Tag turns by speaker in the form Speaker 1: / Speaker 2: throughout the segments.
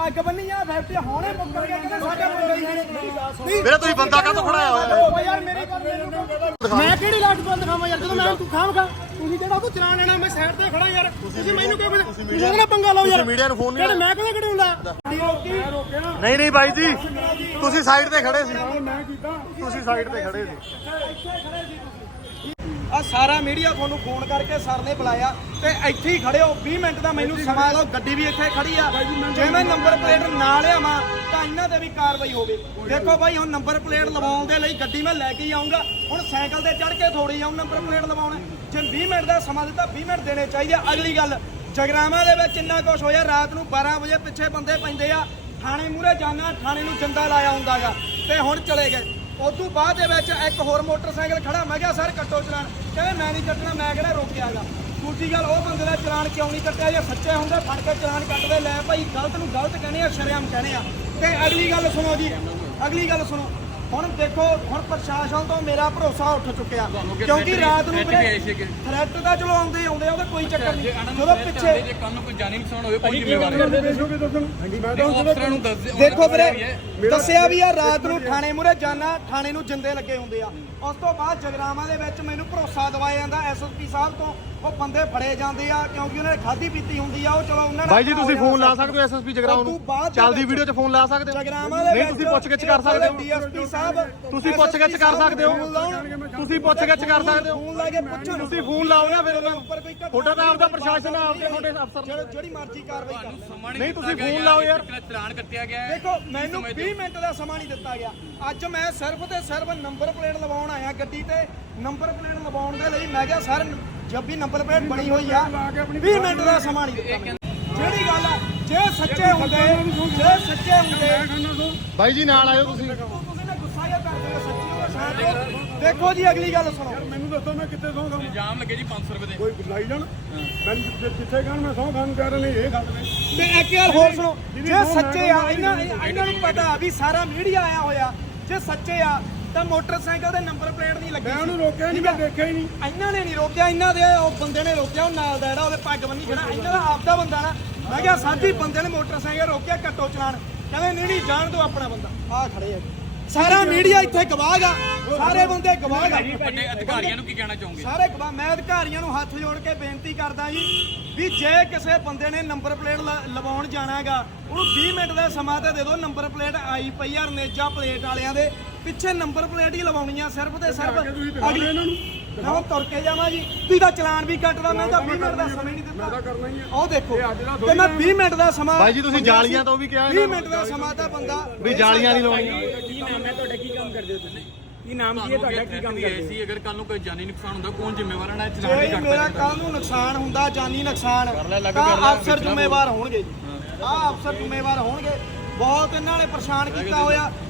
Speaker 1: ਪੱਗ ਬੰਨੀ ਆ 50 ਹੁਣੇ ਮੁੱਕਰ ਗਿਆ ਕਹਿੰਦੇ ਸਾਡਾ ਬੰਦਾ ਹੀ ਨਹੀਂ
Speaker 2: ਵੀਰੇ ਤੁਸੀਂ ਬੰਦਾ ਕਾਹਤੋਂ ਖੜਾਇਆ ਹੋਇਆ?
Speaker 1: ਯਾਰ ਮੇਰੀ ਗੱਲ ਮੈਨੂੰ ਮੈਂ ਕਿਹੜੀ ਲਾਟ ਬੰਦ ਖਾਵਾਂ ਯਾਰ? ਜਦੋਂ ਮੈਂ ਤੂੰ ਖਾਮ ਖਾ ਤੁਸੀਂ ਜਿਹੜਾ ਉਹ ਚਲਾਣ ਲੈਣਾ ਮੈਂ ਸਾਈਡ ਤੇ ਖੜਾ ਯਾਰ। ਤੁਸੀਂ ਮੈਨੂੰ ਕਿਉਂ ਤੁਸੀਂ ਉਹਦੇ ਨਾਲ ਪੰਗਾ ਲਓ ਯਾਰ?
Speaker 2: ਮੀਡੀਆ ਨੂੰ ਫੋਨ ਨਹੀਂ
Speaker 1: ਮੈਂ ਕਿਹੜਾ ਕਿਹੜੇ ਹੁੰਦਾ?
Speaker 2: ਨਹੀਂ ਨਹੀਂ ਬਾਈ ਜੀ ਤੁਸੀਂ ਸਾਈਡ ਤੇ ਖੜੇ ਸੀ।
Speaker 1: ਮੈਂ ਕੀਤਾ।
Speaker 2: ਤੁਸੀਂ ਸਾਈਡ ਤੇ ਖੜੇ ਸੀ।
Speaker 1: ਆ ਸਾਰਾ ਮੀਡੀਆ ਤੁਹਾਨੂੰ ਫੋਨ ਕਰਕੇ ਸਰ ਨੇ ਬੁਲਾਇਆ ਤੇ ਇੱਥੇ ਹੀ ਖੜੇ ਹੋ। 20 ਮਿੰਟ ਦਾ ਮੈਨੂੰ ਸਮਾਂ ਲਓ ਗੱਡੀ ਵੀ ਇੱਥੇ ਖੜੀ ਆ। ਜੇ ਮੈਂ ਨੰਬਰ ਪਲੇਟ ਨਾ ਲਿਆਵਾਂ ਤਾਂ ਇਹਨਾਂ ਤੇ ਵੀ ਕਾਰਵਾਈ ਹੋਵੇ। ਦੇਖੋ ਭਾਈ ਹੁਣ ਨੰਬਰ ਪਲੇਟ ਲਵਾਉਣ ਦੇ ਲਈ ਗੱਡੀ ਮੈਂ ਲੈ ਕੇ ਹੀ ਆਉਂਗਾ ਹੁਣ ਸਾਈਕਲ ਤੇ ਚੜ ਕੇ ਥੋੜੀ ਆਉਂ ਨੰਬਰ ਪਲੇਟ ਲਵਾਉਣ। ਜੇ 20 ਮਿੰਟ ਦਾ ਸਮਾਂ ਦਿੱਤਾ 20 ਮਿੰਟ ਦੇਣੇ ਚਾਹੀਦੇ। ਅਗਲੀ ਗੱਲ ਜਗਰਾਵਾਂ ਦੇ ਵਿੱਚ ਇੰਨਾ ਕੁਝ ਹੋਇਆ ਰਾਤ ਨੂੰ 12 ਵਜੇ ਪਿੱਛੇ ਬੰਦੇ ਪੈਂਦੇ ਆ। ਥਾਣੇ ਮੂਰੇ ਜਾਣਾ ਥਾਣੇ ਨੂੰ ਜਿੰਦਾ ਲਾਇਆ ਹੁੰਦਾਗਾ। ਤੇ ਹੁਣ ਚਲੇ ਗਏ। ਉਸ ਤੋਂ ਬਾਅਦ ਦੇ ਵਿੱਚ ਇੱਕ ਹੋਰ ਮੋਟਰਸਾਈਕਲ ਖੜਾ। ਮੈਂ ਕਿਹਾ, ਸਰ, ਕੱਟੋ ਚਲਾਨ। ਕਹਿੰਦੇ, ਮੈਂ ਨਹੀਂ ਕੱਟਣਾ, ਮੈਂ ਕਿਹੜਾ ਰੋਕਿਆਗਾ? ਦੂਜੀ ਗੱਲ, ਉਹ ਬੰਦੇ ਦਾ ਚਲਾਨ ਕਿਉਂ ਨਹੀਂ ਕੱਟਿਆ? ਜੇ ਸੱਚੇ ਹੁੰਦੇ, ਫੜ ਕੇ ਚਲਾਨ ਕੱਟਦੇ ਲੈ ਭਾਈ, ਗਲਤ ਨੂੰ ਗਲਤ ਕਹਿੰਦੇ ਆ, ਸ਼ਰੇਆਮ ਕਹਿੰਦੇ ਆ। ਤੇ ਅਗਲੀ ਗੱਲ ਸੁਣੋ ਜੀ, ਅਗਲੀ ਗੱਲ ਸੁਣੋ। ਹੁਣ ਦੇਖੋ ਹੁਣ ਪ੍ਰਸ਼ਾਸਨ ਤੋਂ ਮੇਰਾ ਭਰੋਸਾ ਉੱਠ ਚੁੱਕਿਆ। ਕਿਉਂਕਿ ਰਾਤ ਨੂੰ ਥ੍ਰੈਟ ਤਾਂ ਚਲੋ ਆਉਂਦੇ ਆਉਂਦੇ ਆ, ਉਹਦਾ ਕੋਈ ਚੱਕਰ ਨਹੀਂ। ਜਦੋਂ ਪਿੱਛੇ
Speaker 3: ਜੇ ਕੱਲ ਨੂੰ ਕੋਈ ਜਾਨੀ ਨੁਕਸਾਨ ਹੋਵੇ ਕੋਈ ਜ਼ਿੰਮੇਵਾਰ ਨਹੀਂ। ਅਫਸਰਾਂ ਨੂੰ ਦੱਸ ਦੇ
Speaker 1: ਦੇਖੋ ਵੀਰੇ ਦੱਸਿਆ ਵੀ ਆ ਰਾਤ ਨੂੰ ਥਾਣੇ ਮੂਰੇ ਜਾਣਾ ਥਾਣੇ ਨੂੰ ਜਿੰਦੇ ਲੱਗੇ ਹੁੰਦੇ ਆ। ਉਸ ਤੋਂ ਬਾਅਦ ਜਗਰਾਵਾਂ ਦੇ ਵਿੱਚ ਮੈਨੂੰ ਭਰੋਸਾ ਦਿਵਾਇਆ ਜਾਂਦਾ ਐਸਐਸਪੀ ਸਾਹਿਬ ਤੋਂ। ਉਹ ਬੰਦੇ ਫੜੇ ਜਾਂਦੇ ਆ ਕਿਉਂਕਿ ਉਹਨਾਂ ਨੇ ਖਾਧੀ ਪੀਤੀ ਹੁੰਦੀ ਆ ਉਹ ਚਲੋ ਉਹਨਾਂ ਨਾਲ
Speaker 2: ਬਾਈ ਜੀ ਤੁਸੀਂ ਫੋਨ ਲਾ ਸਕਦੇ ਹੋ ਐਸਐਸਪੀ ਜਗਰਾਉਂ ਨੂੰ? ਚੱਲਦੀ ਵੀਡੀਓ 'ਚ ਫੋਨ ਲਾ ਸਕਦੇ ਹੋ?
Speaker 1: ਜਗਰਾਵਾਂ ਦੇ
Speaker 2: ਨਹੀਂ ਤੁਸੀਂ ਪੁੱਛਗਿੱਛ ਕਰ ਸਕਦੇ ਹੋ?
Speaker 1: ਡੀਐਸਪੀ ਸਾਹਿਬ
Speaker 2: ਤੁਸੀਂ ਪੁੱਛਗਿੱਛ ਕਰ ਸਕਦੇ ਹੋ? ਤੁਸੀਂ ਪੁੱਛਗਿੱਛ ਕਰ ਸਕਦੇ ਹੋ?
Speaker 1: ਫੋਨ ਲਾ ਕੇ ਪੁੱਛੋ।
Speaker 2: ਤੁਸੀਂ ਫੋਨ ਲਾਓ ਨਾ ਫਿਰ ਉਹਨਾਂ ਨੂੰ। ਤੁਹਾਡਾ ਤਾਂ ਆਪਦਾ ਪ੍ਰਸ਼ਾਸਨ ਆ ਆਪਦੇ ਤੁਹਾਡੇ ਅਫਸਰ
Speaker 1: ਜਿਹੜੀ- ਮਰਜ਼ੀ ਕਾਰਵਾਈ ਕਰ।
Speaker 2: ਨਹੀਂ, ਤੁਸੀਂ
Speaker 3: ਦਿੱਤਾ ਗਿਆ
Speaker 2: ਫੋਨ ਲਾਓ ਯਾਰ।
Speaker 3: ਚਲਾਨ ਕੱਟਿਆ ਗਿਆ ਹੈ?
Speaker 1: ਦੇਖੋ ਮੈਨੂੰ 20 ਮਿੰਟ ਦਾ ਸਮਾਂ ਨਹੀਂ ਦਿੱਤਾ ਗਿਆ। ਅੱਜ ਮੈਂ ਸਿਰਫ ਤੇ ਸਿਰਫ ਨੰਬਰ ਪਲੇਟ ਲਵਾਉਣ ਆਇਆ ਗੱਡੀ ਤੇ। ਨੰਬਰ ਪਲੇਟ ਲਵਾਉਣ ਦੇ ਲਈ ਮੈਂ ਕਿਹਾ ਸਰ ਜਦ ਵੀ ਨੰਬਰ ਪਲੇਟ ਬਣੀ ਹੋਈ ਆ 20 ਮਿੰਟ ਦਾ ਸਮਾਂ ਨਹੀਂ ਦਿੱਤਾ। ਜਿਹੜੀ ਗੱਲ ਆ ਜੇ ਸੱਚੇ ਹੁੰਦੇ ਜੇ ਸੱਚੇ ਹੁੰਦੇ।
Speaker 2: ਬਾਈ ਜੀ ਨਾਲ ਆਇਓ ਤੁਸੀਂ।
Speaker 1: ਤੁਸੀਂ ਨਾ ਗੁੱਸਾ ਜਿਹਾ ਕਰਦੇ ਹੋ ਸੱਚੀ ਹੋ ਸ਼ਾਂਤ ਦੇਖੋ ਜੀ ਅਗਲੀ ਗੱਲ ਸੁਣੋ।
Speaker 4: ਮੈਨੂੰ ਦੱਸੋ ਮੈਂ ਕਿੱਥੇ ਸੌਂ ਖਾਂ
Speaker 3: ਇਲਜ਼ਾਮ ਲੱਗੇ ਜੀ 500 ਰੁਪਏ ਦੇ।
Speaker 4: ਕੋਈ ਲਾਈ ਜਾਣ? ਮੈਂ ਜਿੱਥੇ- ਖਾਣ ਮੈਂ ਸੌਂ ਖਾਣ ਰਹੇ ਨੇ ਇਹ ਗੱਲ
Speaker 1: ਤੇ ਇੱਕ ਗੱਲ ਹੋਰ ਸੁਣੋ ਜੇ ਸੱਚੇ ਆ ਇਹਨਾਂ ਇਹਨਾਂ ਨੂੰ ਪਤਾ ਵੀ ਸਾਰਾ ਮੀਡੀਆ ਆਇਆ ਹੋਇਆ। ਜੇ ਸੱਚੇ ਆ ਤਾਂ ਮੋਟਰਸਾਈਕਲ ਦੇ ਨੰਬਰ ਪਲੇਟ ਨਹੀਂ ਲੱਗੀ
Speaker 4: ਮੈਂ ਉਹਨੂੰ ਰੋਕਿਆ ਨਹੀਂ ਮੈਂ ਦੇਖਿਆ ਹੀ ਨਹੀਂ।
Speaker 1: ਇਹਨਾਂ ਨੇ ਨਹੀਂ ਰੋਕਿਆ ਇਹਨਾਂ ਦੇ ਉਹ ਬੰਦੇ ਨੇ ਰੋਕਿਆ ਉਹ ਨਾਲ ਦਾ ਜਿਹੜਾ ਉਹਦੇ ਪੱਗ ਬੰਨੀ ਖੜਾ ਇਹਨਾਂ ਦਾ ਆਪਦਾ ਬੰਦਾ ਨਾ। ਮੈਂ ਕਿਹਾ ਸਾਡੀ ਬੰਦੇ ਨੇ ਮੋਟਰਸਾਈਕਲ ਰੋਕਿਆ ਕੱਟੋ ਚਲਾਨ। ਕਹਿੰਦੇ ਨਹੀਂ ਨਹੀਂ ਜਾਣ ਦੋ ਆਪਣਾ ਬੰਦਾ। ਆਹ ਖੜੇ ਆ। ਸਾਰਾ ਮੀਡੀਆ ਇੱਥੇ ਗਵਾਹ ਗਾ ਸਾਰੇ ਬੰਦੇ ਗਵਾਹ ਗਾ
Speaker 3: ਵੱਡੇ ਅਧਿਕਾਰੀਆਂ ਨੂੰ ਕੀ ਕਹਿਣਾ ਚਾਹੋਗੇ?
Speaker 1: ਸਾਰੇ ਗਵਾਹ ਮੈਂ ਅਧਿਕਾਰੀਆਂ ਨੂੰ ਹੱਥ ਜੋੜ ਕੇ ਬੇਨਤੀ ਕਰਦਾ ਜੀ ਵੀ ਜੇ ਕਿਸੇ ਬੰਦੇ ਨੇ ਨੰਬਰ ਪਲੇਟ ਲਵਾਉਣ ਜਾਣਾਗਾ ਉਹਨੂੰ 20 ਮਿੰਟ ਦਾ ਸਮਾਂ ਤੇ ਦੇ ਦਿਓ। ਨੰਬਰ ਪਲੇਟ ਆਈ ਪਈ ਆ ਰਨੇਜਾ ਪਲੇਟ ਵਾਲਿਆਂ ਦੇ। ਪਿੱਛੇ ਨੰਬਰ ਪਲੇਟ ਹੀ ਲਵਾਉਣੀ ਆ ਸਿਰਫ ਤੇ ਸਿਰਫ ਅਗਲੀ ਇਹਨਾਂ ਨੂੰ। ਮੈਂ ਹੁਣ ਤੁਰ ਕੇ ਜਾਵਾਂ ਜੀ। ਤੁਸੀਂ ਤਾਂ ਚਲਾਨ ਵੀ ਕੱਟਦਾ ਮੈਂ ਤਾਂ 20 ਮਿੰਟ ਦਾ ਸਮਾਂ ਹੀ ਨਹੀਂ ਦਿੱਤਾ।
Speaker 4: ਕਰਨਾ ਹੀ ਹੈ
Speaker 1: ਉਹ ਦੇਖੋ ਤੇ ਮੈਂ 20 ਮਿੰਟ ਦਾ ਸਮਾਂ
Speaker 2: ਬਾਈ ਜੀ ਤੁਸੀਂ ਜਾਲੀਆਂ ਤੋਂ ਵੀ ਕਿਹਾ
Speaker 1: 20 ਮਿੰਟ ਦਾ ਸਮਾਂ ਤਾਂ ਬੰਦਾ
Speaker 2: ਵੀ ਜਾਲੀਆਂ ਨਹੀਂ ਲਾਉਣੀਆਂ।
Speaker 3: ਕੀ ਨਾਮ ਹੈ ਤੁਹਾਡਾ ਕੀ ਕੰਮ ਕਰਦੇ ਹੋ ਤੁਸੀਂ? ਕੀ ਨਾਮ ਕੀ ਹੈ ਤੁਹਾਡਾ ਕੀ ਕੰਮ ਕਰਦੇ ਸੀ ਅਗਰ ਕੱਲ ਨੂੰ ਕੋਈ ਜਾਨੀ ਨੁਕਸਾਨ ਹੁੰਦਾ ਕੌਣ ਜ਼ਿੰਮੇਵਾਰ ਹੈ? ਨਾ ਇਹ ਚਲਾਨ ਵੀ ਕੱਟਦਾ
Speaker 1: ਮੇਰਾ ਕੱਲ ਨੂੰ ਨੁਕਸਾਨ ਹੁੰਦਾ ਜਾਨੀ ਨੁਕਸਾਨ ਤਾਂ ਅਫਸਰ ਜ਼ਿੰਮੇਵਾਰ ਹੋਣਗੇ ਜੀ। ਆਹ ਅਫਸਰ ਜ਼ਿੰਮੇਵਾਰ ਹੋਣਗੇ। ਬਹੁਤ ਇਹਨਾਂ ਨੇ ਪਰੇਸ਼ਾਨ ਕੀਤਾ ਹੋਇਆ।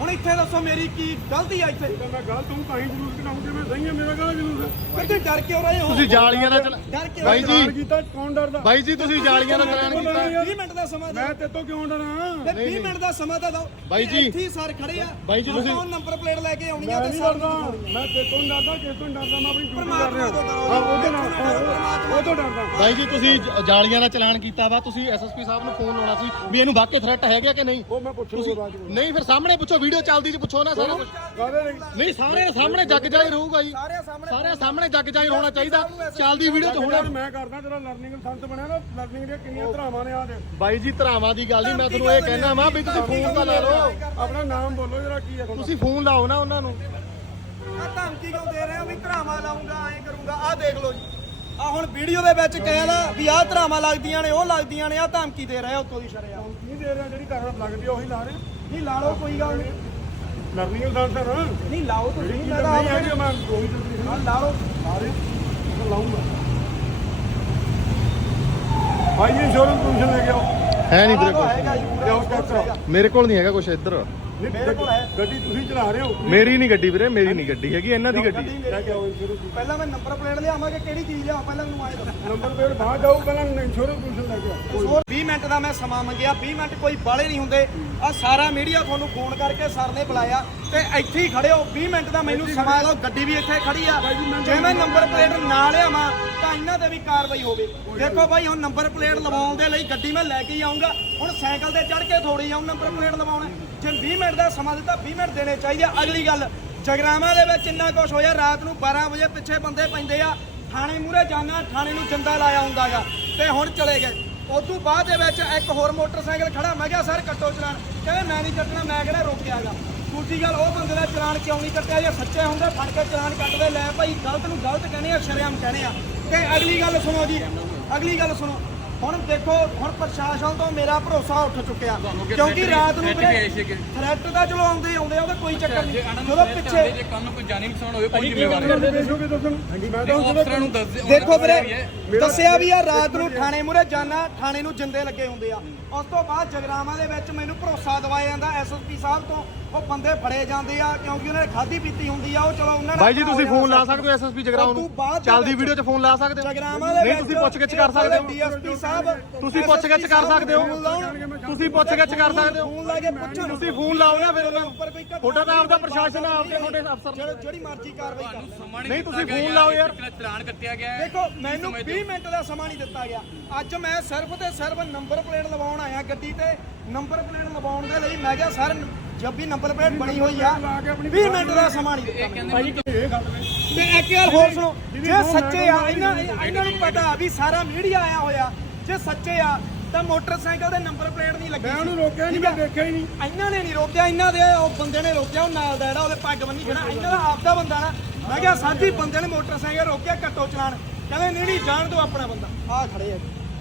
Speaker 1: ਹੁਣ ਇੱਥੇ ਦੱਸੋ ਮੇਰੀ ਕੀ ਗਲਤੀ ਆ ਇੱਥੇ?
Speaker 4: ਤਾਂ ਮੈਂ ਗੱਲ ਤੂੰ ਤਾਂ ਹੀ ਜਲੂਸ ਕਢਾਉਂ ਜੇ ਮੈਂ ਸਹੀ ਹਾਂ ਮੇਰਾ ਗਾਲਾਂ ਜਲੂਸ ਹੈ
Speaker 1: ਕਿੱਥੇ ਡਰ ਕਿਉਂ ਰਹੇ ਹੋ?
Speaker 2: ਤੁਸੀਂ ਜਾਲੀਆਂ ਦਾ ਚਲਾ
Speaker 1: ਡਰ ਕਿਉਂ
Speaker 2: ਬਾਈ
Speaker 4: ਚਲਾਨ
Speaker 2: ਜੀ
Speaker 4: ਕੀਤਾ ਕੌਣ ਡਰਦਾ?
Speaker 2: ਬਾਈ ਜੀ ਤੁਸੀਂ ਜਾਲੀਆਂ ਦਾ ਚਲਾਨ ਕੀਤਾ।
Speaker 1: 20 ਮਿੰਟ ਦਾ ਸਮਾਂ
Speaker 4: ਮੈਂ
Speaker 1: ਦਿਓ
Speaker 4: ਤੇ ਤੋਂ ਕਿਉਂ ਡਰਾਂ?
Speaker 1: ਤੇ 20 ਮਿੰਟ ਦਾ ਸਮਾਂ ਤਾਂ ਦਿਓ।
Speaker 2: ਬਾਈ ਜੀ।
Speaker 1: ਇੱਥੇ ਹੀ ਸਰ ਖੜੇ ਆ।
Speaker 2: ਬਾਈ ਜੀ ਤੁਸੀਂ-
Speaker 1: ਉਹ ਨੰਬਰ ਪਲੇਟ ਲੈ ਕੇ ਆਉਣੀ ਆ ਤੇ
Speaker 4: ਨਹੀਂ
Speaker 1: ਸਰ
Speaker 4: ਡਰਦਾ। ਮੈਂ ਤੇ ਤੋਂ ਨਹੀਂ ਡਰਦਾ ਕਿਸ ਤੋਂ ਨਹੀਂ ਡਰਦਾ ਮੈਂ ਆਪਣੀ ਡਿਊਟੀ ਕਰ
Speaker 1: ਪਰਮਾਤਮਾ
Speaker 4: ਰਿਹਾ।
Speaker 1: ਤੋਂ।
Speaker 4: ਹਾਂ ਉਹਦੇ ਨਾਲ ਉਹ ਤੋਂ ਡਰਦਾ।
Speaker 2: ਬਾਈ ਜੀ ਤੁਸੀਂ ਜ- ਜਾਲੀਆਂ ਦਾ ਚਲਾਨ ਕੀਤਾ ਵਾ ਤੁਸੀਂ ਐਸਐਸਪੀ ਸਾਹਿਬ ਨੂੰ ਫੋਨ ਲਾਉਣਾ ਸੀ ਵੀ ਇਹਨੂੰ ਵਾਕਈ ਥ੍ਰੈਟ ਹੈਗਾ ਕਿ ਨਹੀਂ?
Speaker 4: ਉਹ ਮੈਂ ਬਾਅਦ ਵਿੱਚ
Speaker 2: ਨਹੀਂ ਫਿਰ ਸਾਹਮਣੇ ਪੁੱਛੋ ਵੀਡੀਓ ਚੱਲਦੀ ਜੀ ਪੁੱਛੋ ਨਾ ਸਾਰਾ ਕੁਝ ਨਹੀਂ ਸਾਰੇ ਦੇ ਸਾਹਮਣੇ ਜੱਗ ਜਾਈ ਰਹੂਗਾ ਜੀ।
Speaker 1: ਸਾਰੇ ਸਾਹਮਣੇ
Speaker 2: ਜੱਗ ਜਾਈ ਹੋਣਾ ਚਾਹੀਦਾ। ਚੱਲਦੀ ਵੀਡੀਓ 'ਚ ਹੋਣਾ।
Speaker 4: ਮੈਂ ਕਰਦਾ ਤੇਰਾ ਲਰਨਿੰਗ ਸੰਤ ਬਣਿਆ ਨਾ ਲਰਨਿੰਗ ਦੀਆਂ ਕਿੰਨੀਆਂ ਧਰਾਵਾਂ ਨੇ ਆ ਦੇ
Speaker 2: ਬਾਈ ਜੀ ਧਰਾਵਾਂ ਦੀ ਗੱਲ ਨਹੀਂ ਮੈਂ ਤੁਹਾਨੂੰ ਇਹ ਕਹਿਣਾ ਵਾ ਵੀ ਤੁਸੀਂ ਫੋਨ ਤਾਂ ਲਾ ਲਓ।
Speaker 4: ਆਪਣਾ ਨਾਮ ਬੋਲੋ ਜਰਾ ਕੀ ਹੈ
Speaker 2: ਤੁਸੀਂ ਫੋਨ ਲਾਓ ਨਾ ਉਹਨਾਂ ਨੂੰ।
Speaker 1: ਆ ਧਮਕੀ ਕਿਉਂ ਦੇ ਰਹੇ ਹੋ ਵੀ ਧਰਾਵਾਂ ਲਾਉਂਗਾ ਐਂ ਕਰੂੰਗਾ ਆ ਦੇਖ ਲਓ ਜੀ। ਆ ਹੁਣ ਵੀਡੀਓ ਦੇ ਵਿੱਚ ਕਹਿਲਾ ਵੀ ਆਹ ਧਰਾਵਾਂ ਲੱਗਦੀਆਂ ਨੇ ਉਹ ਲੱਗਦੀਆਂ ਨੇ ਆ ਧਮਕੀ ਦੇ ਰਹੇ ਉੱਤੋਂ ਦੀ ਸ਼ਰਿਆ
Speaker 4: ਨਹੀਂ ਦੇ ਰਿਹਾ ਜਿਹੜੀ ਕਾਰਨ ਲੱਗਦੀ ਉਹੀ ਲਾ ਰਹੇ
Speaker 1: ਨਹੀਂ ਲਾ ਲਓ ਕੋਈ ਗੱਲ ਨਹੀਂ। ਲਾਓ ਤੁਸੀਂ
Speaker 4: ਜਿਹੜੀ
Speaker 1: ਮੈਂ ਤਾਂ ਆਪ
Speaker 4: ਹੈਗੀ ਮੈਂ ਉਹੀ ਚੱਲਦੀ
Speaker 1: ਹਾਂ, ਲਾ ਲਓ।
Speaker 4: ਆ ਰਹੇ ਮੈਂ ਲਾਉਂਗਾ ਭਾਈ ਜੀ ਇੰਸ਼ੋਰੈਂਸ ਕਮਿਸ਼ਨ ਲੈ ਕੇ ਆਓ।
Speaker 2: ਹੈ ਨਹੀਂ ਵੀਰੇ
Speaker 4: ਕਰਾਓ।
Speaker 2: ਮੇਰੇ ਕੋਲ ਨਹੀਂ ਹੈਗਾ ਕੁਝ ਇੱਧਰ।
Speaker 1: ਮੇਰੇ ਕੋਲ ਹੈ।
Speaker 4: ਗੱਡੀ ਤੁਸੀਂ ਚਲਾ ਰਹੇ ਹੋ।
Speaker 2: ਮੇਰੀ ਨਹੀਂ ਗੱਡੀ ਵੀਰੇ ਮੇਰੀ ਨਹੀਂ ਗੱਡੀ ਹੈਗੀ ਇਹਨਾਂ ਦੀ ਗੱਡੀ। ਹੈ।
Speaker 4: ਲੈ ਕੇ ਆਓ ਇੰਸ਼ੋਰੈਂਸ
Speaker 1: ਪਹਿਲਾਂ ਮੈਂ ਨੰਬਰ ਪਲੇਟ ਲਿਆਵਾਂ ਕਿ ਕਿਹੜੀ ਚੀਜ਼ ਲਿਆਵਾਂ ਪਹਿਲਾਂ ਮੈਨੂੰ ਆਏ ਦੱਸੋ।
Speaker 4: ਨੰਬਰ ਪਲੇਟ ਬਾਹਰ ਜਾਊ ਪਹਿਲਾਂ ਇੰਸ਼ੋਰੈਂਸ ਕਮਿਸ਼ਨ ਲੈ ਕੇ ਆਓ
Speaker 1: ਹੋਰ 20 ਮਿੰਟ ਦਾ ਮੈਂ ਸਮਾਂ ਮੰਗਿਆ 20 ਮਿੰਟ ਕੋਈ ਬਾਲੇ ਨਹੀਂ ਹੁੰਦੇ। ਆ ਸਾਰਾ ਮੀਡੀਆ ਤੁਹਾਨੂੰ ਫੋਨ ਕਰਕੇ ਸਰ ਨੇ ਬੁਲਾਇਆ ਤੇ ਇੱਥੇ ਹੀ ਖੜੇ ਹੋ। 20 ਮਿੰਟ ਦਾ ਮੈਨੂੰ ਸਮਾਂ ਲਓ ਗੱਡੀ ਵੀ ਇੱਥੇ ਖੜੀ ਆ। ਜੇ ਮੈਂ ਨੰਬਰ ਪਲੇਟ ਨਾ ਲਿਆਵਾਂ। ਤਾਂ ਇਹਨਾਂ ਤੇ ਵੀ ਕਾਰਵਾਈ ਹੋਵੇ। ਦੇਖੋ ਭਾਈ ਹੁਣ ਨੰਬਰ ਪਲੇਟ ਲਵਾਉਣ ਦੇ ਲਈ ਗੱਡੀ ਮੈਂ ਲੈ ਕੇ ਹੀ ਆਉਂਗਾ ਹੁਣ ਸਾਈਕਲ ਤੇ ਚੜ ਕੇ ਥੋੜੀ ਆਉਂ ਨੰਬਰ ਪਲੇਟ ਲਵਾਉਣਾ। ਜੇ 20 ਮਿੰਟ ਦਾ ਸਮਾਂ ਦਿੱਤਾ 20 ਮਿੰਟ ਦੇਣੇ ਚਾਹੀਦੇ ਆ। ਅਗਲੀ ਗੱਲ, ਜਗਰਾਵਾਂ ਦੇ ਵਿੱਚ ਇੰਨਾ ਕੁਝ ਹੋਇਆ, ਰਾਤ ਨੂੰ 12 ਵਜੇ ਪਿੱਛੇ ਬੰਦੇ ਪੈਂਦੇ ਆ। ਥਾਣੇ ਮੂਰੇ ਜਾਣਾ, ਥਾਣੇ ਨੂੰ ਜਿੰਦਾ ਲਾਇਆ ਹੁੰਦਾਗਾ। ਤੇ ਹੁਣ ਚਲੇ ਗਏ। ਉਦੋਂ ਬਾਅਦ ਦੇ ਵਿੱਚ ਇੱਕ ਹੋਰ ਮੋਟਰਸਾਈਕਲ ਖੜਾ। ਮੈਂ ਕਿਹਾ, ਸਰ, ਕੱਟੋ ਚਲਾਨ। ਕਹਿੰਦੇ, ਮੈਂ ਨਹੀਂ ਕੱਟਣਾ, ਮੈਂ ਕਿਹੜਾ ਰੋਕਿਆਗਾ? ਦੂਜੀ ਗੱਲ, ਉਹ ਬੰਦੇ ਦਾ ਚਲਾਨ ਕਿਉਂ ਨਹੀਂ ਕੱਟਿਆ? ਜੇ ਸੱਚੇ ਹੁੰਦੇ, ਫੜ ਕੇ ਚਲਾਨ ਕੱਟਦੇ ਲੈ ਭਾਈ, ਗਲਤ ਨੂੰ ਗਲਤ ਕਹਿੰਦੇ ਆ, ਸ਼ਰੇਆਮ ਕਹਿੰਦੇ ਆ। ਤੇ ਅਗਲੀ ਗੱਲ ਸੁਣੋ ਜੀ। ਅਗਲੀ ਗੱਲ ਸੁਣੋ। ਹੁਣ ਦੇਖੋ ਹੁਣ ਪ੍ਰਸ਼ਾਸਨ ਤੋਂ ਮੇਰਾ ਭਰੋਸਾ ਉੱਠ ਚੁੱਕਿਆ। ਕਿਉਂਕਿ ਰਾਤ ਨੂੰ ਥ੍ਰੈਟ ਦਾ ਚਲੋ ਆਉਂਦੇ ਹੀ ਆਉਂਦੇ ਆ ਉਹਦਾ ਕੋਈ ਚੱਕਰ ਨਹੀਂ। ਜਦੋਂ ਪਿੱਛੇ
Speaker 3: ਜੇ ਕੱਲ ਨੂੰ ਕੋਈ ਜਾਨੀ ਨੁਕਸਾਨ ਹੋਵੇ ਕੋਈ ਜ਼ਿੰਮੇਵਾਰ ਨੂੰ
Speaker 1: ਦੇਖੋ ਵੀਰੇ ਦੱਸਿਆ ਵੀ ਆ ਰਾਤ ਨੂੰ ਥਾਣੇ ਮੂਰੇ ਜਾਣਾ ਥਾਣੇ ਨੂੰ ਜਿੰਦੇ ਲੱਗੇ ਹੁੰਦੇ ਆ। ਉਸ ਤੋਂ ਬਾਅਦ ਜਗਰਾਵਾਂ ਦੇ ਵਿੱਚ ਮੈਨੂੰ ਭਰੋਸਾ ਦਿਵਾਇਆ ਜਾਂਦਾ ਐਸਐਸਪੀ ਸਾਹਿਬ ਤੋਂ। ਉਹ ਬੰਦੇ ਫੜੇ ਜਾਂਦੇ ਆ ਕਿਉਂਕਿ ਉਹਨਾਂ ਨੇ ਖਾਦੀ ਪੀਤੀ ਹੁੰਦੀ ਆ ਉਹ ਚਲੋ ਉਹਨਾਂ ਦਾ
Speaker 2: ਬਾਈ ਜੀ ਤੁਸੀਂ ਫੋਨ ਲਾ ਸਕਦੇ ਹੋ ਐਸਐਸਪੀ
Speaker 1: ਤੋਂ
Speaker 2: ਨੂੰ? ਚੱਲਦੀ ਵੀਡੀਓ 'ਚ ਫੋਨ ਲਾ ਸਕਦੇ ਹੋ?
Speaker 1: ਜਗਰਾਵਾਂ ਦੇ
Speaker 2: ਨਹੀਂ
Speaker 1: ਵਿੱਚ
Speaker 2: ਤੁਸੀਂ ਪੁੱਛਗਿੱਛ ਕਰ ਸਕਦੇ ਹੋ।
Speaker 1: ਡੀਐਸਪੀ ਸਾਹਿਬ
Speaker 2: ਤੁਸੀਂ ਪੁੱਛਗਿੱਛ ਕਰ ਸਕਦੇ ਹੋ। ਤੁਸੀਂ ਪੁੱਛਗਿੱਛ ਕਰ ਸਕਦੇ ਹੋ।
Speaker 1: ਫੋਨ ਲਾ ਕੇ ਪੁੱਛੋ।
Speaker 2: ਤੁਸੀਂ ਫੋਨ ਲਾਓ ਨਾ ਫਿਰ ਉਹਨਾਂ ਨੂੰ।
Speaker 1: ਉੱਪਰ ਕੋਈ ਘਟਨਾ
Speaker 2: ਤੁਹਾਡਾ ਤਾਂ ਆਪਦਾ ਪ੍ਰਸ਼ਾਸਨ ਆ ਆਪਦੇ ਤੁਹਾਡੇ ਅਫਸਰ।
Speaker 1: ਜਿਹੜੀ- ਮਰਜ਼ੀ ਕਾਰਵਾਈ ਕਰ।
Speaker 2: ਨਹੀਂ ਤੁਸੀਂ ਫੋਨ ਲਾਓ ਯਾਰ।
Speaker 3: ਚਲਾਨ ਕੱਟਿਆ ਗਿਆ। ਹੈ
Speaker 1: ਦੇਖੋ ਮੈਨੂੰ 20 ਮਿੰਟ ਦਾ ਸਮਾਂ ਨਹੀਂ ਦਿੱਤਾ ਗਿਆ। ਅੱਜ ਮੈਂ ਸਿਰਫ ਤੇ ਸਿਰਫ ਨੰਬਰ ਪਲੇਟ ਲਵਾਉਣ ਆਇਆ ਗੱਡੀ ਤੇ। ਨੰਬਰ ਪਲੇਟ ਲਵਾਉਣ ਦੇ ਲਈ ਮੈਂ ਕਿਹਾ ਸਰ ਜਦ ਵੀ ਨੰਬਰ ਪਲੇਟ ਬਣੀ ਹੋਈ ਆ 20 ਮਿੰਟ ਦਾ ਸਮਾਂ ਨਹੀਂ ਦਿੱਤਾ। ਤੇ ਇੱਕ ਗੱਲ ਹੋਰ ਸੁਣੋ ਜੇ ਸੱਚੇ ਆ ਇਹਨਾਂ ਇਹਨਾਂ ਨੂੰ ਪਤਾ ਵੀ ਸਾਰਾ ਮੀਡੀਆ ਆਇਆ ਹੋਇਆ। ਜੇ ਸੱਚੇ ਆ ਤਾਂ ਮੋਟਰਸਾਈਕਲ ਦੇ ਨੰਬਰ ਪਲੇਟ ਨਹੀਂ ਲੱਗੀ
Speaker 4: ਮੈਂ ਉਹਨੂੰ ਰੋਕਿਆ ਨਹੀਂ ਮੈਂ ਦੇਖਿਆ ਹੀ ਨਹੀਂ।
Speaker 1: ਇਹਨਾਂ ਨੇ ਨਹੀਂ ਰੋਕਿਆ ਇਹਨਾਂ ਦੇ ਉਹ ਬੰਦੇ ਨੇ ਰੋਕਿਆ ਉਹ ਨਾਲ ਦਾ ਜਿਹੜਾ ਉਹਦੇ ਪੱਗ ਬੰਨੀ ਖੜਾ ਇਹਨਾਂ ਦਾ ਆਪਦਾ ਬੰਦਾ ਨਾ। ਮੈਂ ਕਿਹਾ ਸਾਡੀ ਬੰਦੇ ਨੇ ਮੋਟਰਸਾਈਕਲ ਰੋਕਿਆ ਕੱਟੋ ਚਲਾਨ। ਕਹਿੰਦੇ ਨਹੀਂ ਨਹੀਂ ਜਾਣ ਦਿਓ ਆਪਣਾ ਬੰਦਾ। ਆਹ ਖੜੇ ਆ।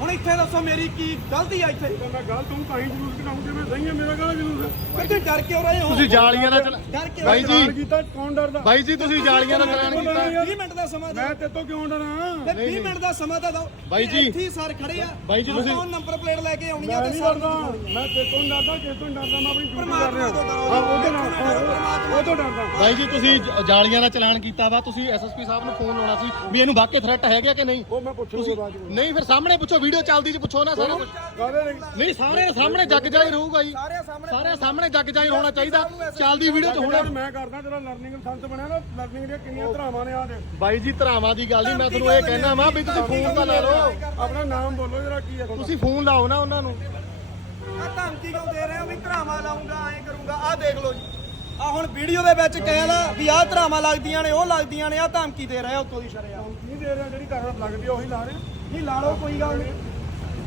Speaker 1: ਹੁਣ ਇੱਥੇ ਦੱਸੋ ਮੇਰੀ ਕੀ ਗਲਤੀ ਆ ਇੱਥੇ?
Speaker 4: ਮੈਂ ਗੱਲ ਤੂੰ ਤਾਂ ਹੀ ਜਰੂਰ ਕਰਾਉਂ ਜੇ ਮੈਂ ਸਹੀ ਹੈ ਮੇਰਾ ਗਾਣਾ ਜਰੂਰ
Speaker 1: ਕਿਤੇ ਡਰ ਕਿਉਂ ਰਹੇ ਹੋ?
Speaker 2: ਤੁਸੀਂ ਜਾਲੀਆਂ ਦਾ ਚਲਾ
Speaker 1: ਡਰ ਕਿਉਂ
Speaker 2: ਬਾਈ
Speaker 1: ਰਹੇ ਹੋ?
Speaker 2: ਜੀ
Speaker 4: ਕੀਤਾ ਕੌਣ ਡਰਦਾ?
Speaker 2: ਬਾਈ ਜੀ ਤੁਸੀਂ ਜਾਲੀਆਂ ਦਾ ਚਲਾਨ ਕੀਤਾ।
Speaker 1: 20 ਮਿੰਟ ਦਾ ਸਮਾਂ ਦਿਓ।
Speaker 4: ਮੈਂ ਤੇਰੇ ਤੋਂ ਕਿਉਂ ਡਰਾਂ?
Speaker 1: ਤੇ 20 ਮਿੰਟ ਦਾ ਸਮਾਂ ਤਾਂ ਦਿਓ।
Speaker 2: ਬਾਈ ਜੀ।
Speaker 1: ਇੱਥੇ ਹੀ ਸਰ ਖੜੇ ਆ।
Speaker 2: ਬਾਈ ਜੀ ਤੁਸੀਂ-
Speaker 1: ਉਹ ਨੰਬਰ ਪਲੇਟ ਲੈ ਕੇ ਆਉਣੀ ਆ ਤੇ
Speaker 4: ਨਹੀਂ
Speaker 1: ਸਰ
Speaker 4: ਡਰਦਾ। ਮੈਂ ਤੇਰੇ ਤੋਂ ਨਹੀਂ ਡਰਦਾ ਕਿਸੇ ਤੋਂ ਨਹੀਂ ਡਰਦਾ ਮੈਂ ਆਪਣੀ ਡਿਊਟੀ ਕਰ
Speaker 1: ਪਰਮਾਤਮਾ
Speaker 4: ਰਿਹਾ।
Speaker 1: ਤੋਂ ਡਰੋ।
Speaker 4: ਹਾਂ ਉਹਦੇ ਨਾਲ ਹਾਂ, ਉਹ ਤੋਂ ਡਰਦਾ।
Speaker 2: ਬਾਈ ਜੀ ਤੁਸੀਂ ਜ- ਜਾਲੀਆਂ ਦਾ ਚਲਾਨ ਕੀਤਾ ਵਾ ਤੁਸੀਂ ਐਸਐਸਪੀ ਸਾਹਿਬ ਨੂੰ ਫੋਨ ਲਾਉਣਾ ਸੀ ਵੀ ਇਹਨੂੰ ਵਾਕਈ ਥ੍ਰੈਟ ਹੈਗਾ ਕਿ ਨਹੀਂ?
Speaker 4: ਉਹ ਮੈਂ ਪੁੱਛੂਗਾ ਬਾਅਦ ਵਿੱਚ
Speaker 2: ਨਹੀਂ ਫਿਰ ਸਾਹਮਣੇ ਪੁੱਛੋ ਵੀਡੀਓ ਚੱਲਦੀ ਜੀ ਪੁੱਛੋ ਨਾ ਸਾਰਾ ਕੁਝ ਨਹੀਂ ਸਾਹਮਣੇ ਸਾਹਮਣੇ ਜੱਗ ਜਾਈ ਰਹੂਗਾ ਜੀ।
Speaker 1: ਸਾਰੇ ਸਾਹਮਣੇ
Speaker 2: ਸਾਰੇ ਸਾਹਮਣੇ ਜੱਗ ਜਾਈ ਹੋਣਾ ਚਾਹੀਦਾ। ਚੱਲਦੀ ਵੀਡੀਓ 'ਚ ਹੋਣਾ।
Speaker 4: ਮੈਂ ਕਰਦਾ ਤੇਰਾ ਲਰਨਿੰਗ ਲਾਇਸੈਂਸ ਬਣਿਆ ਨਾ ਲਰਨਿੰਗ ਦੀਆਂ ਕਿੰਨੀਆਂ ਧਰਾਵਾਂ ਨੇ ਆ ਦੇ
Speaker 2: ਬਾਈ ਜੀ ਧਰਾਵਾਂ ਦੀ ਗੱਲ ਨਹੀਂ ਮੈਂ ਤੁਹਾਨੂੰ ਇਹ ਕਹਿਣਾ ਵਾ ਵੀ ਤੁਸੀਂ ਫੋਨ ਤਾਂ ਲਾ ਲਓ।
Speaker 4: ਆਪਣਾ ਨਾਮ ਬੋਲੋ ਜਰਾ ਕੀ ਹੈ
Speaker 2: ਤੁਸੀਂ ਫੋਨ ਲਾਓ ਨਾ ਉਹਨਾਂ ਨੂੰ।
Speaker 1: ਆ ਧਮਕੀ ਕਿਉਂ ਦੇ ਰਹੇ ਹੋ ਵੀ ਧਰਾਵਾਂ ਲਾਉਂਗਾ ਐਂ ਕਰੂੰਗਾ। ਆਹ ਦੇਖ ਲਓ ਜੀ। ਆ ਹੁਣ ਵੀਡੀਓ ਦੇ ਵਿੱਚ ਕਹਿੰਦਾ ਵੀ ਆਹ ਧਰਾਵਾਂ ਲੱਗਦੀਆਂ ਨੇ ਉਹ ਲੱਗਦੀਆਂ ਨੇ ਆ ਧਮਕੀ ਦੇ ਰਹੇ ਆ ਉੱਤੋਂ ਦੀ ਸ਼ਰਿਆ
Speaker 4: ਨਹੀਂ ਦੇ ਰਿਹਾ ਜਿਹੜੀ ਕਾਗਜ਼ ਲੱਗਦੀ ਆ ਉਹੀ ਲਾ ਰਹੇ।
Speaker 1: ਨਹੀਂ ਲਾ ਲਓ ਕੋਈ ਗੱਲ ਨਹੀਂ।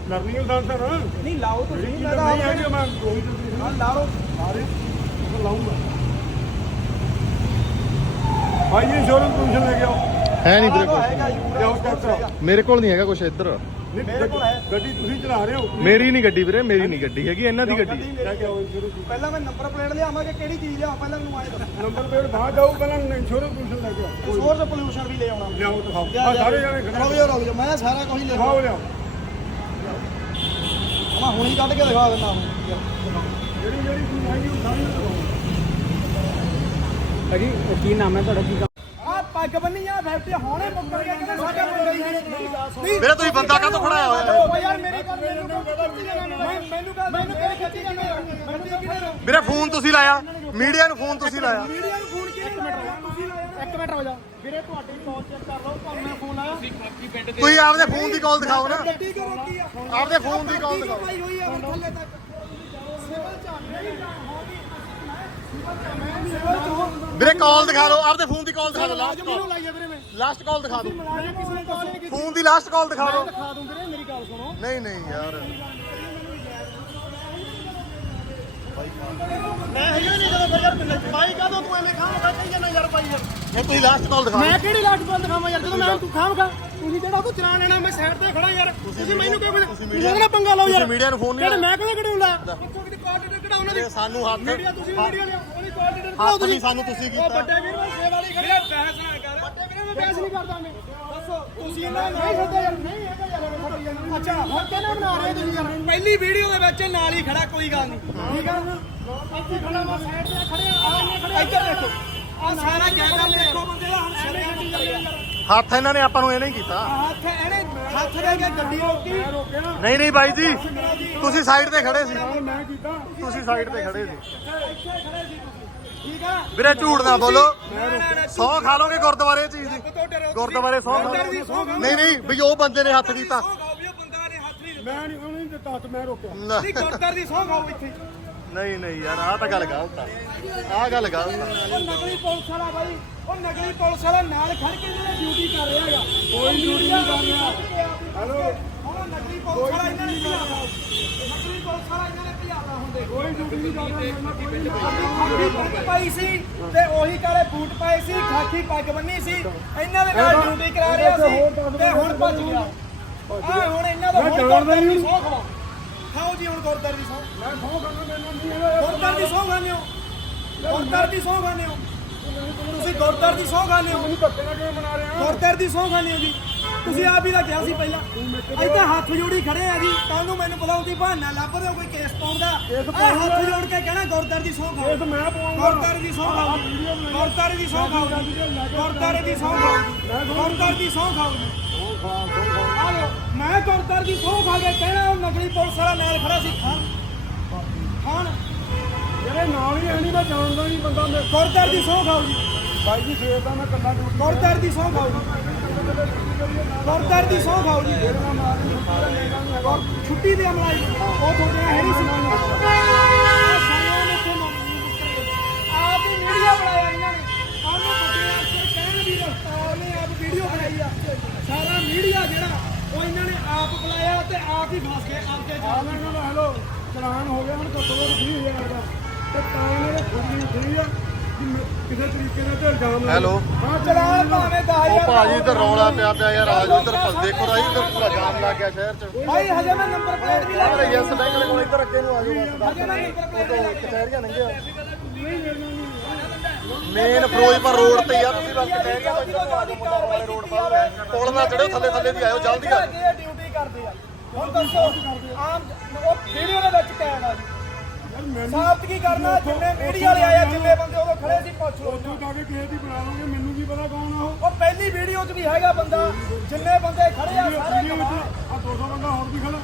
Speaker 4: ਲਰਨਿੰਗ
Speaker 1: ਲਾਓ ਤੁਸੀਂ ਮੈਂ ਤਾਂ
Speaker 4: ਨਹੀਂ ਮੈਂ ਦੱਸੀ
Speaker 1: ਹਾਂ, ਲਾ ਲਓ।
Speaker 4: ਸਾਰੇ ਉਹ ਲਾਉਂਗਾ। ਭਾਈ ਇੰਸ਼ੋਰੈਂਸ ਕਮਿਸ਼ਨ ਲੈ ਕੇ ਆਓ।
Speaker 2: ਹੈ ਨਹੀਂ ਵੀਰੇ
Speaker 1: ਜੀ
Speaker 2: ਮੇਰੇ ਕੋਲ ਨਹੀਂ ਹੈਗਾ ਕੁਛ ਇੱਧਰ।
Speaker 1: ਮੇਰੇ ਕੋਲ ਹੈ।
Speaker 4: ਗੱਡੀ ਤੁਸੀਂ ਚਲਾ ਰਹੇ ਹੋ?
Speaker 2: ਮੇਰੀ ਨਹੀਂ ਗੱਡੀ ਵੀਰੇ ਮੇਰੀ ਨਹੀਂ ਗੱਡੀ ਹੈਗੀ ਇਹਨਾਂ ਦੀ ਗੱਡੀ। ਹੈ।
Speaker 4: ਕੇ ਆਓ ਇੰਸ਼ੋਰੈਂਸ
Speaker 1: ਪਹਿਲਾਂ ਮੈਂ ਨੰਬਰ ਪਲੇਟ ਲਿਆਵਾਂ ਕਿ ਕਿਹੜੀ ਚੀਜ਼ ਲਿਆਵਾਂ ਪਹਿਲਾਂ ਮੈਨੂੰ ਆਏ ਦੱਸੋ।
Speaker 4: ਨੰਬਰ ਪਲੇਟ ਬਾਹਰ ਜਾਊ ਪਹਿਲਾਂ ਇੰਸ਼ੋਰੈਂਸ ਕਮਿਸ਼ਨ ਲੈ ਕੇ ਆਓ
Speaker 1: ਸੋਰਸ ਪੋਲੂਸ਼ਨ ਵੀ ਲੈ ਆਉਣਾ।
Speaker 4: ਲਿਆਓ ਦਿਖਾਓ
Speaker 1: ਜਾ,
Speaker 4: ਆ
Speaker 1: ਜਾ।
Speaker 4: ਸਾਰੇ ਜਣੇ ਖੜੇ
Speaker 1: ਰੁਕ ਜਾਓ ਰੁਕ ਜਾਓ। ਮੈਂ ਸਾਰਾ ਕੁਝ ਲਿਖਾਉ
Speaker 4: ਦਿਖਾਓ ਲਿਆਓ।
Speaker 1: ਮੈਂ ਹੁਣੀ ਕੱਢ ਕੇ ਦਿਖਾ ਦਿੰਦਾ ਹੁਣ।
Speaker 4: ਜਿਹੜੀ ਜਿਹੜੀ ਚੀਜ਼ ਹੈਗੀ ਉਹ ਸਾਰੀ ਦਿਖਾਓ।
Speaker 5: ਭਾਜੀ ਉਹ ਕੀ ਨਾਮ ਹੈ ਤੁਹਾਡਾ? ਕੀ
Speaker 1: ਪੱਗ ਬੰਨੀ ਆ ਫੈਕਟਰੀ ਹੁਣੇ ਮੁੱਕਰ ਗਿਆ ਕਹਿੰਦੇ ਸਾਡਾ ਬੰਦਾ ਹੀ ਨਹੀਂ
Speaker 2: ਵੀਰੇ ਤੁਸੀਂ ਬੰਦਾ ਕਾਹਤੋਂ ਖੜਾਇਆ ਹੋਇਆ?
Speaker 1: ਓ ਯਾਰ ਮੇਰੀ ਗੱਲ ਮੈਨੂੰ ਮੈਂ ਮੈਨੂੰ ਗੱਲ ਮੈਨੂੰ ਕਿਹੜੀ ਖੱਤੀ ਜਾਂਦੇ ਆ ਮੈਨੂੰ ਕਿਹਨੇ
Speaker 2: ਵੀਰੇ ਫੋਨ ਤੁਸੀਂ ਲਾਇਆ। ਮੀਡੀਆ ਨੂੰ ਫੋਨ ਤੁਸੀਂ ਲਾਇਆ।
Speaker 1: ਮੀਡੀਆ ਨੂੰ ਫੋਨ ਕਿਹਨੇ ਲਾਇਆ? ਤੁਸੀਂ ਲਾਇਆ। ਇੱਕ ਮਿੰਟ ਹੋ ਜਾ। ਵੀਰੇ ਤੁਹਾਡੀ ਕਾਲ ਚੈੱਕ ਕਰ ਲਓ ਤੁਹਾਨੂੰ ਮੈਂ ਫੋਨ ਲਾਇਆ।
Speaker 3: ਖਾਕੀ ਪਿੰਡ ਦੇ
Speaker 2: ਤੁਸੀਂ ਆਪਦੇ ਫੋਨ ਦੀ ਕਾਲ ਦਿਖਾਓ ਨਾ। ਆਪਦੇ ਫੋਨ ਦੀ ਕਾਲ ਦਿਖਾਓ।
Speaker 1: ਪਾਈ ਹੋਈ ਆ ਹੁਣ ਥੱਲੇ ਤੱਕ? ਸਿਵਲ ਚ ਮੇਰੀ ਜਾਨ ਹੋ ਗਈ ਸਿਵਲ ਚ ਹੋ
Speaker 2: ਵੀਰੇ ਕਾਲ ਦਿਖਾ ਦਿਓ ਆਪਦੇ ਫੋਨ ਦੀ ਕਾਲ ਦਿਖਾ ਦਿਓ ਲਾਸਟ ਕਾਲ ਲਾਸਟ ਕਾਲ ਦਿਖਾ ਦਿਓ।
Speaker 1: ਕਾਲ
Speaker 2: ਫੋਨ ਦੀ ਲਾਸਟ ਕਾਲ ਦਿਖਾ ਦਿਓ।
Speaker 1: ਦਿਖਾ ਦੂੰ ਵੀਰੇ ਮੇਰੀ ਗੱਲ ਸੁਣੋ।
Speaker 2: ਨਹੀਂ ਨਹੀਂ ਯਾਰ।
Speaker 1: ਮੈਂ ਹੈਗਾ ਨਹੀਂ ਜਦੋਂ ਫਿਰ ਯਾਰ ਬਾਈ ਕਾਦੋਂ ਤੂੰ ਐਵੇਂ ਖਾਂ ਕਹੀ ਜਾਂਦਾ ਯਾਰ ਬਾਈ ਯਾਰ?
Speaker 2: ਇਹ ਤੁਸੀਂ ਲਾਸਟ ਕਾਲ ਦਿਖਾ
Speaker 1: ਮੈਂ ਕਿਹੜੀ ਲਾਟ ਬੰਦ ਖਾਵਾਂ ਯਾਰ? ਜਦੋਂ ਮੈਂ ਤੂੰ ਖਾਵਾਂਗਾ ਤੁਸੀਂ ਜਿਹੜਾ ਤੂੰ ਚਲਾਨ ਲੈਣਾ ਮੈਂ ਸਾਈਡ ਤੇ ਖੜਾ ਯਾਰ। ਤੁਸੀਂ ਮੈਨੂੰ ਕਿਉਂ ਪਤਾ ਤੁਸੀਂ ਉਹਦੇ ਪੰਗਾ ਲਾਓ ਯਾਰ।
Speaker 2: ਮੀਡੀਆ ਨੂੰ ਫੋਨ ਨਹੀਂ
Speaker 1: ਕਿਹੜੇ ਮੈਂ ਕਿਹੜੇ ਉਹਨਾਂ ਦੀ?
Speaker 2: ਸਾਨੂੰ ਹੱਥ
Speaker 1: ਮੀਡੀਆ ਤੁਸੀਂ ਮੀਡੀਆ ਲਿਆ ਤੁਸੀਂ
Speaker 2: ਸਾਨੂੰ ਤੁਸੀਂ
Speaker 1: ਉਹ
Speaker 2: ਕੀਤਾ
Speaker 1: ਵੱਡੇ ਵੀਰ ਸੇ ਵਾਲੀ ਖੜੇ ਬਹਿਸ ਨਾ ਕਰ। ਵੱਡੇ ਵੀਰ ਮੈਂ ਬਹਿਸ ਨਹੀਂ ਕਰਦਾ ਮੈਂ। ਦੱਸੋ ਤੁਸੀਂ ਇਹਨਾਂ ਨਹੀਂ ਸੱਦਾ ਯਾਰ ਨਹੀਂ ਹੈਗਾ ਯਾਰ ਖੜੀ ਜਾਂਦਾ ਅੱਛਾ। ਹੁਣ ਕਿਹਨੇ ਬਣਾ ਰਹੇ ਤੁਸੀਂ ਯਾਰ? ਪਹਿਲੀ ਵੀਡੀਓ ਦੇ ਵਿੱਚ ਨਾਲ ਹੀ ਖੜਾ ਕੋਈ ਗੱਲ ਨਹੀਂ। ਠੀਕ ਆ ਨਾ? ਇੱਥੇ ਖੜਾ ਮੈਂ ਸਾਈਡ ਤੇ ਖੜੇ ਆ ਇੱਧਰ ਦੇਖੋ। ਆ ਸਾਰਾ ਕੈਮਰਾ ਦੇਖੋ ਬੰਦੇ ਦਾ ਹੁਣ ਯਾਰ।
Speaker 2: ਹੱਥ ਇਹਨਾਂ ਨੇ ਆਪਾਂ ਨੂੰ ਇਹ ਨਹੀਂ ਕੀਤਾ।
Speaker 1: ਹੱਥ ਇਹਨੇ ਹੱਥ ਦੇ ਕੇ ਗੱਡੀ ਰੋਕੀ।
Speaker 2: ਨਹੀਂ ਨਹੀਂ ਬਾਈ ਜੀ ਤੁਸੀਂ ਸਾਈਡ ਤੇ ਖੜੇ ਸੀ।
Speaker 4: ਮੈਂ ਕੀਤਾ।
Speaker 2: ਤੁਸੀਂ ਸਾਈਡ ਤੇ ਖੜੇ ਸੀ।
Speaker 1: ਇੱਥੇ ਖੜੇ ਸੀ। ਤੁਸੀਂ ਠੀਕ ਆ?
Speaker 2: ਵੀਰੇ ਝੂਠ ਨਾ ਬੋਲੋ। ਸੌ ਖਾ ਲੋਗੇ ਗੁਰਦੁਆਰੇ ਚੀਜ਼ ਦੀ ਗੁਰਦੁਆਰੇ ਸੌ। ਨਹੀਂ ਨਹੀਂ ਵੀ ਉਹ ਬੰਦੇ ਨੇ ਹੱਥ
Speaker 4: ਮੈਂ ਨਹੀਂ ਉਹਨੇ ਦਿੱਤਾ ਹੱਥ ਮੈਂ ਰੋਕਿਆ।
Speaker 1: ਨਹੀਂ ਗੁਰਦਾਰ ਦੀ ਸੌਂ ਖਾਓ ਇੱਥੇ।
Speaker 2: ਨਹੀਂ ਨਹੀਂ ਯਾਰ ਆਹ ਤਾਂ ਗੱਲ ਗਲਤ ਆ। ਆਹ ਗੱਲ ਗਲਤ ਆ।
Speaker 1: ਉਹ ਨਕਲੀ ਪੁਲਿਸ ਵਾਲਾ ਬਾਈ ਉਹ ਨਕਲੀ ਪੁਲਿਸ ਵਾਲਾ ਨਾਲ ਖੜ ਕੇ ਜਿਹੜਾ ਡਿਊਟੀ ਕਰ ਰਿਹਾ ਹੈਗਾ। ਕੋਈ ਡਿਊਟੀ ਨਹੀਂ ਕਰ ਰਿਹਾ। ਹੈਲੋ ਉਹ ਨਕਲੀ ਪੁਲਿਸ ਵਾਲਾ ਇਹਨਾਂ ਨੇ ਨਕਲੀ ਪੁਲਿਸ ਵਾਲਾ ਇਹਨਾਂ ਨੇ ਪਾਈ ਸੀ ਤੇ ਉਹੀ ਕਾਲੇ ਬੂਟ ਪਾਏ ਸੀ ਖਾਕੀ ਪੱਗ ਬੰਨੀ ਸੀ। ਇਹਨਾਂ ਦੇ ਨਾਲ ਡਿਊਟੀ ਕਰਾ ਰਿਹਾ ਸੀ ਤੇ ਹੁਣ ਭੱਜ ਗਿਆ। ਆ ਹੁਣ ਇਹਨਾਂ ਦਾ
Speaker 4: ਮੈਂ
Speaker 1: ਹੁਣ
Speaker 4: ਜਾਣਦਾ
Speaker 1: ਗੁਰਦਾਰ ਦੀ ਸੌਂ ਖਾਓ ਖਾਓ ਜੀ ਹੁਣ ਗੁਰਦਾਰ ਦੀ ਸੌਂ
Speaker 4: ਮੈਂ ਸੌ ਖਾਣਾ ਮੈਨੂੰ ਨਹੀਂ ਹੈਗਾ
Speaker 1: ਗੁਰਦਾਰ ਦੀ ਸੌਂ ਖਾਣੇ ਹੋ। ਗੁਰਦਾਰ ਦੀ ਸੌਂ ਖਾਣੇ ਹੋ। ਤੁਸੀਂ ਗੁਰਦਾਰ ਦੀ ਸੌਂ ਖਾਣੇ ਹੋ। ਗੁਰਦਾਰ ਦੀ ਸੌਂ ਖਾਣੇ ਹੋ ਜੀ। ਤੁਸੀਂ ਆਪ ਹੀ ਤਾਂ ਕਿਹਾ ਸੀ ਪਹਿਲਾਂ ਇੱਥੇ ਹੱਥ ਜੋੜੀ ਖੜੇ ਆ ਜੀ ਕੱਲ ਨੂੰ ਮੈਨੂੰ ਬੁਲਾਉਂਦੀ ਬਹਾਨਾ ਲੱਭ ਦਿਓ ਕੋਈ ਕੇਸ ਪਾਉਂਦਾ ਇਹ ਹੱਥ ਜੋੜ ਕੇ ਕਹਿਣਾ ਗੁਰਦਾਰ ਦੀ ਸੌਂ ਖਾਓ।
Speaker 4: ਮੈਂ ਪਾਉਂਗਾ।
Speaker 1: ਗੁਰਦਾਰੇ ਦੀ ਸੌਂ ਖਾਓ ਗੁਰਦਾਰੇ ਦੀ ਸੌਂ ਖਾਓ ਗੁਰਦਾਰੇ ਦੀ ਸੌਂ ਖਾਓ ਗੁਰਦਾਰੇ ਦੀ ਸੌਂ ਖਾਓ ਮੈਂ ਗੁਰਦਾਰੇ ਦੀ ਸੌਂ ਖਾ ਕੇ ਕਹਿਣਾ ਉਹ ਨਕਲੀ ਪੁਲਿਸ ਵਾਲਾ ਨਾਲ ਖੜਾ ਸੀ ਖਾਨ ਖਾਨ
Speaker 4: ਜਿਹੜੇ ਨਾਲ ਹੀ ਹੈ ਨਹੀਂ ਮੈਂ ਜਾਣਦਾ ਨਹੀਂ ਬੰਦਾ ਮੈਂ
Speaker 1: ਗੁਰਦਾਰੇ ਦੀ ਸੌਂ ਖਾਓ ਜੀ।
Speaker 4: ਬਾਈ ਜੀ ਫੇਰ ਤਾਂ ਮੈਂ ਕੱਲਾ
Speaker 1: ਗੁਰਦਾਰੇ ਦੀ ਸੌਂ ਖਾਓ ਜੀ ਦੀ, ਸੌਂ ਖਾਓ ਜੀ। ਗੁਰ- ਛੁੱਟੀ ਦੇ ਅਮਲਾਈ ਉਹ ਤੁਹਾਡੇ ਹੈ ਨਹੀਂ ਸੀ ਆਪ ਹੀ ਵੀਡੀਓ ਬਣਾਇਆ ਇਹਨਾਂ ਨੇ। ਉਹਨੂੰ ਵੱਡੇ ਅਫਸਰ ਕਹਿਣ ਵੀ ਰਸਤਾ ਨੇ ਆਪ ਵੀਡੀਓ ਬਣਾਈ ਆ। ਸਾਰਾ ਮੀਡੀਆ ਜਿਹੜਾ, ਉਹ ਇਹਨਾਂ ਨੇ ਆਪ ਬੁਲਾਇਆ ਤੇ ਆਪ ਹੀ ਫਸ ਗਏ ਆਪਦੇ
Speaker 4: ਆ
Speaker 1: ਜਾਲ
Speaker 4: ਮੈਂ ਹੈਲੋ ਚਲਾਨ ਹੋ ਗਿਆ ਹੁਣ ਘੱਟੋ ਘੱਟ 20000 ਦਾ ਤੇ ਤਾਂ ਇਹਨਾਂ ਦੇ ਖੁਦ ਨਹੀਂ ਆ। ਕਿਸੇ ਤਰੀਕੇ ਨਾਲ ਤੇ ਇਲਜ਼ਾਮ ਲਾ
Speaker 2: ਹੈਲੋ।
Speaker 1: ਹਾਂ ਚਲਾਨ ਭਾਵੇਂ 10000
Speaker 2: ਉਹ ਭਾਜੀ ਤੇ ਰੌਲਾ ਪਿਆ ਪਿਆ ਯਾਰ ਆਜੋ ਇੱਧਰ ਫਸ ਦੇਖੋ ਰਾਈ ਇੱਧਰ ਪੂਰਾ ਜਾਮ ਲੱਗ ਗਿਆ ਸ਼ਹਿਰ ਚ।
Speaker 1: ਭਾਈ ਹਜੇ ਮੈਂ ਨੰਬਰ ਪਲੇਟ ਵੀ ਲੱਗ
Speaker 2: ਯੈਸ ਬੈਂਕ ਦੇ ਕੋਲ ਇੱਧਰ ਅੱਗੇ ਨੂੰ ਆਜੋ
Speaker 1: ਹਜੇ ਮੈਂ ਨੰਬਰ ਪਲੇਟ ਲੱਗ
Speaker 2: ਕਚਹਿਰੀਆਂ ਲੰਘਿਆ ਮੇਨ ਫਿਰੋਜ਼ਪੁਰ ਰੋਡ ਤੇ ਆ ਤੁਸੀਂ ਬਸ ਕਚਹਿਰੀਆਂ ਤੋਂ ਇੱਧਰ ਵਾਲੇ ਰੋਡ ਪਰ ਪੁਲ ਨਾ ਚੜਿਓ ਥੱਲੇ ਥੱਲੇ ਦੀ ਆਇਓ ਜਲਦੀ ਆ।
Speaker 1: ਡਿਊਟੀ ਕਰਦੇ ਆ ਹੁਣ ਦੱਸੋ ਆਮ ਉਹ ਵੀਡੀਓ ਦੇ ਵਿੱਚ ਕਹਿਣ ਆ ਜੀ। ਸਾਬਤ ਕੀ ਕਰਨਾ? ਜਿੰਨੇ ਮੀਡੀਆ ਵਾਲੇ ਆਏ ਆ, ਜਿੰਨੇ ਬੰਦੇ ਉਦੋਂ ਖੜੇ ਸੀ ਪੁੱਛ ਲਓ।
Speaker 4: ਉੱਥੋਂ ਜਾ ਕੇ ਕਿਸੇ ਦੀ ਬੁਲਾ ਲਓਗੇ ਮੈਨੂੰ ਕੀ ਪਤਾ ਕੌਣ ਆ ਉਹ।
Speaker 1: ਉਹ ਪਹਿਲੀ ਵੀਡੀਓ 'ਚ ਵੀ ਹੈਗਾ ਬੰਦਾ। ਜਿੰਨੇ ਬੰਦੇ ਖੜੇ ਆ ਸਾਰੇ
Speaker 4: ਵੀਡੀਓ
Speaker 1: ਗਵਾਹ।
Speaker 4: ਵਿੱਚ ਆ 200 ਬੰਦਾ ਹੋਰ ਵੀ ਖੜਾ।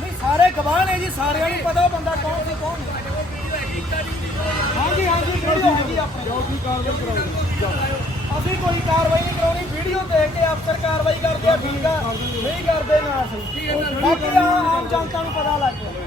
Speaker 1: ਨਹੀਂ ਸਾਰੇ ਗਵਾਹ ਨੇ ਜੀ ਸਾਰਿਆਂ ਨੂੰ ਪਤਾ ਉਹ ਬੰਦਾ ਕੌਣ ਸੀ ਕੌਣ ਨਹੀਂ। ਹਾਂਜੀ ਹਾਂਜੀ ਵੀਡੀਓ ਹੈਗੀ ਆਪਣੀ।
Speaker 4: ਜੋ ਕੀ ਕਾਰਵਾਈ ਕਰਾਓ।
Speaker 1: ਅਸੀਂ ਕੋਈ ਕਾਰਵਾਈ ਨਹੀਂ ਕਰਾਉਣੀ ਵੀਡੀਓ ਦੇਖ ਕੇ ਅਫਸਰ ਕਾਰਵਾਈ ਕਰਦੇ ਆ ਠੀਕ ਆ? ਨਹੀਂ ਕਰਦੇ ਨਾ ਅਸੀਂ। ਬਾਕੀ ਆਮ ਜਨਤਾ ਨੂੰ ਪਤਾ ਲੱਗ ਗਿਆ।